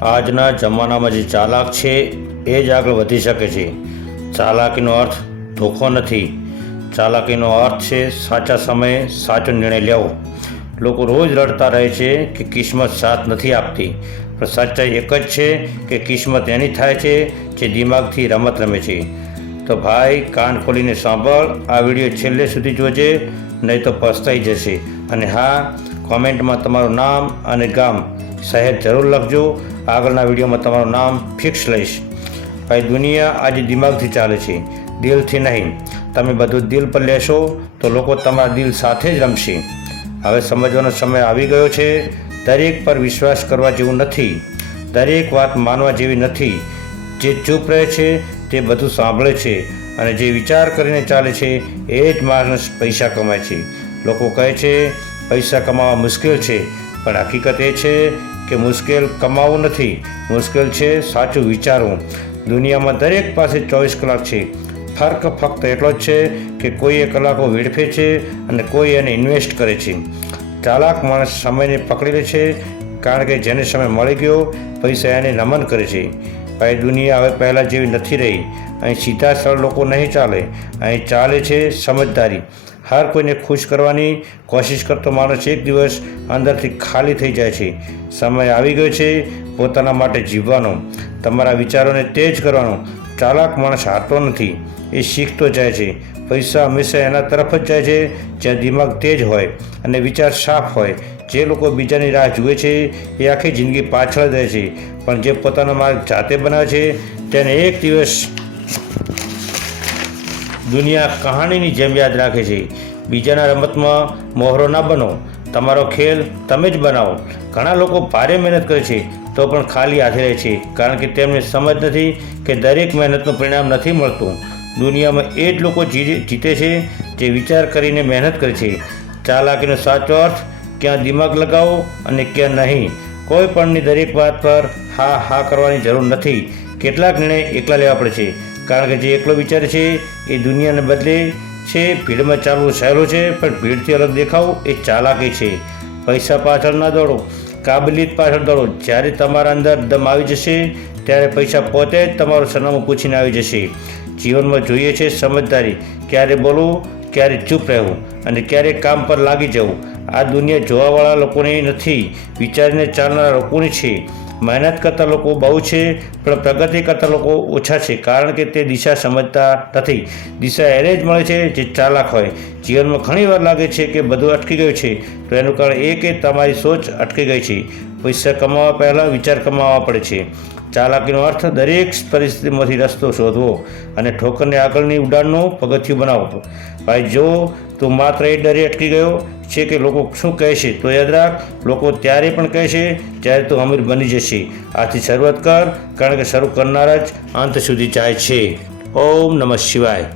આજના જમાનામાં જે ચાલાક છે એ જ આગળ વધી શકે છે. ચાલાકીનો અર્થ ધોખો નથી. ચાલાકીનો અર્થ છે સાચા સમયે સાચો નિર્ણય લેવો. લોકો રોજ રડતા રહે છે કે કિસ્મત સાથ નથી આપતી, પણ સચ્ચાઈ એક જ છે કે કિસ્મત એની થાય છે જે દિમાગથી રમત રમે છે. તો ભાઈ, કાન ખોલીને સાંભળ, આ વિડીયો છેલ્લે સુધી જોજે, નહીં તો પસ્તાઈ જશે. અને હા, કોમેન્ટમાં તમારું નામ અને ગામ, શહેર જરૂર લખજો. આગળના વિડીયોમાં તમારું નામ ફિક્સ લઈશ. ભાઈ, દુનિયા આજે દિમાગથી ચાલે છે, દિલથી નહીં. તમે બધું દિલ પર લેશો તો લોકો તમારા દિલ સાથે જ રમશે. હવે સમજવાનો સમય આવી ગયો છે. દરેક પર વિશ્વાસ કરવા જેવું નથી. દરેક વાત માનવા જેવી નથી. જે ચૂપ રહે છે તે બધું સાંભળે છે, અને જે વિચાર કરીને ચાલે છે એ જ માણસ પૈસા કમાય છે. લોકો કહે છે પૈસા કમાવા મુશ્કેલ છે, પણ હકીકત એ છે કે મુશ્કેલ કમાવું નથી, મુશ્કેલ છે સાચું વિચારવું. દુનિયામાં દરેક પાસે 24 કલાક છે. ફર્ક ફક્ત એટલો જ છે કે કોઈ એ કલાકો વેડફે છે અને કોઈ એને ઇન્વેસ્ટ કરે છે. ચાલાક માણસ સમયને પકડી લે છે, કારણ કે જેને સમય મળી ગયો પૈસા એને નમન કરે છે. ભાઈ, દુનિયા હવે પહેલાં જેવી નથી રહી. અહીં સીધા સરળ લોકો નહીં ચાલે. અહીં ચાલે છે સમજદારી. હર કોઈને ખુશ કરવાની કોશિશ કરતો માણસ એક દિવસ અંદરથી ખાલી થઈ જાય છે. સમય આવી ગયો છે પોતાના માટે જીવવાનો, તમારા વિચારોને તેજ કરવાનો. ચાલાક માણસ હારતો નથી, એ શીખતો જાય છે. પૈસા હંમેશા એના તરફ જ જાય છે જ્યાં દિમાગ તેજ હોય અને વિચાર સાફ હોય. જે લોકો બીજાની રાહ જુએ છે એ આખી જિંદગી પાછળ રહે છે, પણ જે પોતાનો માર્ગ જાતે બનાવે છે તેને એક દિવસ દુનિયા કહાણીની જેમ યાદ રાખે છે. બીજાના રમતમાં મોહરો ના બનો, તમારો ખેલ તમે જ બનાવો. ઘણા લોકો ભારે મહેનત કરે છે તો પણ ખાલી હાથે રહે છે, કારણ કે તેમને સમજ નથી કે દરેક મહેનતનું પરિણામ નથી મળતું. દુનિયામાં એ જ લોકો જીતે છે જે વિચાર કરીને મહેનત કરે છે. ચાલાકીનો સાચો અર્થ ક્યાં દિમાગ લગાવો અને ક્યાં નહીં. કોઈ પણની દરેક વાત પર હા હા કરવાની જરૂર નથી. કેટલાક નિર્ણય એકલા લેવા પડે છે, કારણ કે જે એકલો વિચારે છે એ દુનિયાને બદલે છે. ભીડમાં ચાલવું સહેલું છે, પણ ભીડથી અલગ દેખાવું એ ચાલાકી છે. પૈસા પાછળ ના દોડો, કાબિલિયત પાછળ દોડો. જ્યારે તમારા અંદર દમ આવી જશે ત્યારે પૈસા પોતે જ તમારું સરનામું પૂછીને આવી જશે. જીવનમાં જોઈએ છે સમજદારી. ક્યારે બોલવું, ક્યારે ચૂપ રહેવું અને ક્યારે કામ પર લાગી જવું. આ દુનિયા જોવાવાળા લોકોની નથી, વિચારીને ચાલનારા લોકોની છે. મહેનત કરતા લોકો બહુ છે, પણ પ્રગતિ કરતા લોકો ઓછા છે, કારણ કે તે દિશા સમજતા નથી. દિશા એને જ મળે છે જે ચાલાક હોય. જીવનમાં ઘણી વાર લાગે છે કે બધું અટકી ગયું છે, તો એનું કારણ એ કે તમારી સોચ અટકી ગઈ છે. પૈસા કમાવા પહેલાં વિચાર કમાવા પડે છે. ચાલાકીનો અર્થ દરેક પરિસ્થિતિમાંથી રસ્તો શોધવો અને ઠોકરને આગળની ઉડાનનું પગથિયું બનાવો. ભાઈ, જો તું માત્ર એ ડરે અટકી ગયો છે કે લોકો શું કહેશે, તો યાદ રાખ, લોકો ત્યારે પણ કહેશે જ્યારે તું અમીર બની જશે. આથી શરૂઆત કર, કારણ કે શરૂ કરનાર જ અંત સુધી જાય છે. ઓમ નમઃ શિવાય.